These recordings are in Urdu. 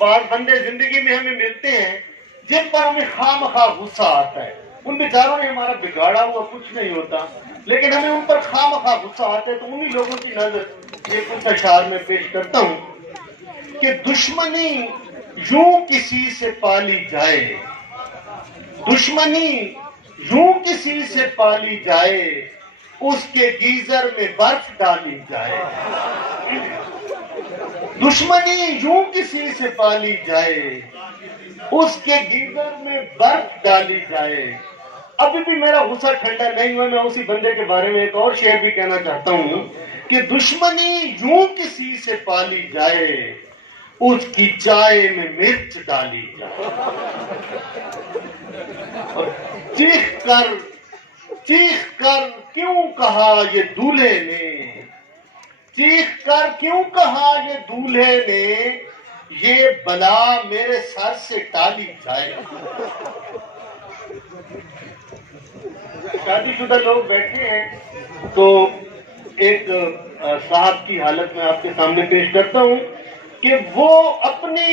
بعض بندے زندگی میں ہمیں ملتے ہیں جن پر ہمیں خواہ غصہ آتا ہے. ان بیچاروں نے ہمارا بگاڑا ہوا کچھ نہیں ہوتا، لیکن ہمیں ان پر خواہ غصہ آتا ہے. تو انہی لوگوں کی نظر یہ کچھ اشعار میں پیش کرتا ہوں کہ دشمنی یوں کسی سے پالی جائے، دشمنی یوں کسی سے پالی جائے، اس کے گیزر میں برف ڈالی جائے. دشمنی یوں کسی سے پالی جائے، اس کے گیزر میں برف ڈالی جائے. ابھی بھی میرا غصہ ٹھنڈا نہیں ہوا. میں اسی بندے کے بارے میں ایک اور شعر بھی کہنا چاہتا ہوں کہ دشمنی یوں کسی سے پالی جائے، اس کی چائے میں مرچ ڈالی جائے. اور چیخ کر کیوں کہا یہ دولہے نے، چیخ کر کیوں کہا یہ دولہے نے، یہ بلا میرے سر سے ٹالی جائے. شادی شدہ لوگ بیٹھے ہیں تو ایک صاحب کی حالت میں آپ کے سامنے پیش کرتا ہوں کہ وہ اپنی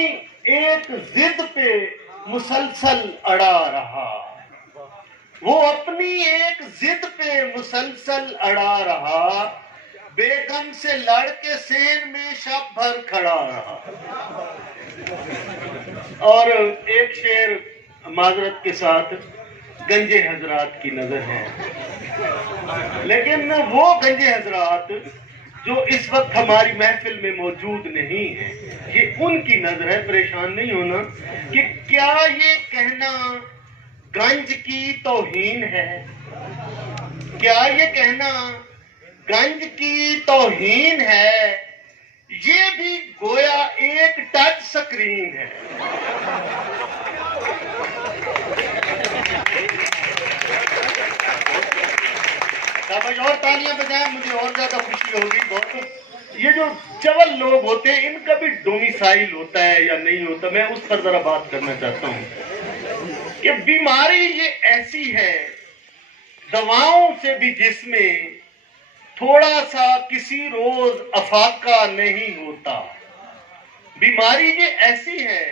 ایک ضد پہ مسلسل اڑا رہا، وہ اپنی ایک ضد پہ مسلسل اڑا رہا، بیگم سے لڑ کے سین میں شب بھر کھڑا رہا. اور ایک شعر معذرت کے ساتھ گنجے حضرات کی نظر ہے، لیکن وہ گنجے حضرات جو اس وقت ہماری محفل میں موجود نہیں ہیں، یہ ان کی نظر ہے. پریشان نہیں ہونا کہ کیا یہ کہنا گنج کی توہین ہے، کیا یہ کہنا گنج کی توہین ہے، یہ بھی گویا ایک ٹچ سکرین ہے. اور تالیاں بجائیں مجھے اور زیادہ خوشی ہوگی. بہت یہ جو چول لوگ ہوتے ہیں ان کا بھی ڈومیسائل ہوتا ہے یا نہیں ہوتا، میں اس پر ذرا بات کرنا چاہتا ہوں کہ بیماری یہ ایسی ہے دواؤں سے بھی جس میں تھوڑا سا کسی روز افاقہ نہیں ہوتا. بیماری یہ ایسی ہے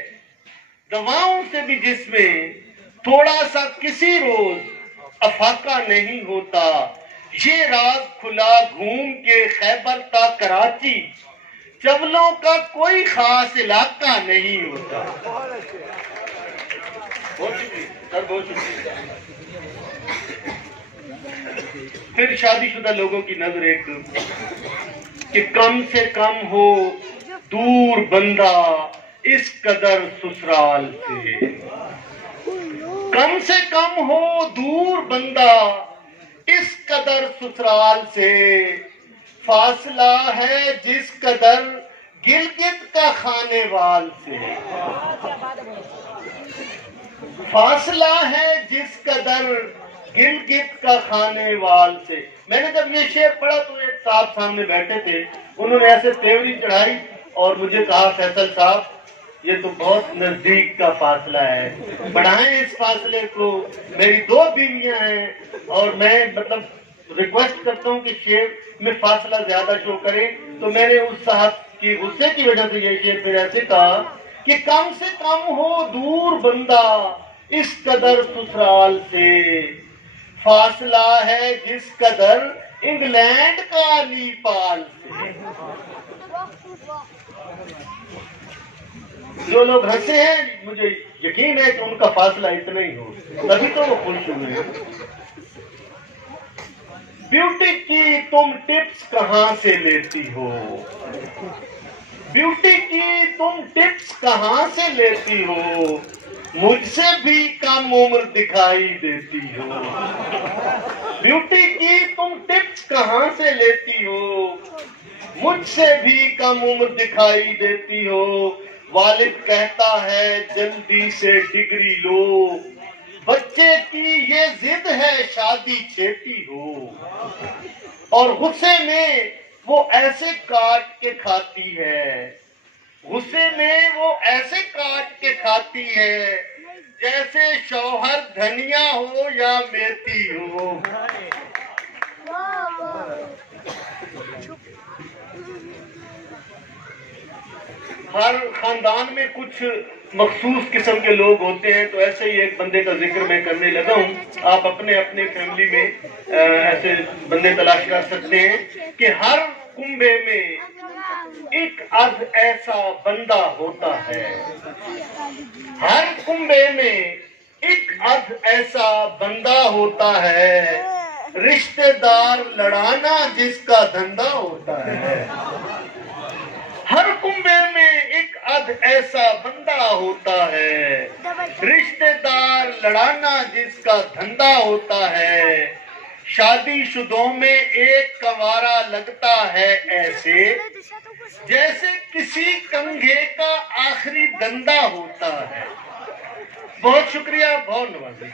دواؤں سے بھی جس میں تھوڑا سا کسی روز افاقہ نہیں ہوتا. یہ راز کھلا گھوم کے خیبر تا کراچی، چولوں کا کوئی خاص علاقہ نہیں ہوتا. بہت شکریہ. پھر شادی شدہ لوگوں کی نظر ایک کہ کم سے کم ہو دور بندہ اس قدر سسرال سے، کم سے کم ہو دور بندہ اس قدر سسرال سے، فاصلہ ہے جس قدر گلگت کا خانے وال سے، فاصلہ ہے جس قدر گلگت کا خانے وال سے. میں نے جب یہ شعر پڑھا تو ایک صاحب سامنے بیٹھے تھے، انہوں نے ایسے تیوری چڑھائی اور مجھے کہا فیصل صاحب یہ تو بہت نزدیک کا فاصلہ ہے، بڑھائیں اس فاصلے کو، میری 2 بیویاں ہیں اور میں ریکویسٹ کرتا ہوں کہ شعر میں فاصلہ زیادہ شو کریں. تو میں نے اس صاحب کی غصے کی وجہ سے یہ شعر پھر ایسے کہا کہ کم سے کم ہو دور بندہ اس قدر سسرال سے، فاصلہ ہے جس قدر انگلینڈ کا نیپال سے. جو لوگ ہنسے ہیں مجھے یقین ہے کہ ان کا فاصلہ اتنا ہی ہو، تبھی تو وہ خوش ہوئے ہیں. بیوٹی کی تم ٹپس کہاں سے لیتی ہو، بیوٹی کی تم ٹپس کہاں سے لیتی ہو، مجھ سے بھی کم عمر دکھائی دیتی ہو. بیوٹی کی تم ٹپس کہاں سے لیتی ہو، مجھ سے بھی کم عمر دکھائی دیتی ہو. والد کہتا ہے جلدی سے ڈگری لو، بچے کی یہ ضد ہے شادی چھیتی ہو. اور غصے میں وہ ایسے کاٹ کے کھاتی ہے، غصے میں وہ ایسے کاٹ کے کھاتی ہے جیسے شوہر دھنیا ہو یا میتھی ہو. ہر خاندان میں کچھ مخصوص قسم کے لوگ ہوتے ہیں، تو ایسے ہی ایک بندے کا ذکر میں کرنے لگا ہوں۔ آپ اپنے اپنے فیملی میں ایسے بندے تلاش کر سکتے ہیں کہ ہر کنبے میں ایک اد ایسا بندہ ہوتا ہے، ہر کنبے میں ایک اد ایسا بندہ ہوتا ہے، رشتہ دار لڑانا جس کا دھندا ہوتا ہے۔ ہر کنبے میں ایک اد ایسا بندہ ہوتا ہے، رشتہ دار لڑانا جس کا دھندا ہوتا ہے، شادی شدوں میں ایک کنوارا لگتا ہے ایسے جیسے کسی کنگھے کا آخری دندہ ہوتا ہے۔ بہت شکریہ، بہت نوازی۔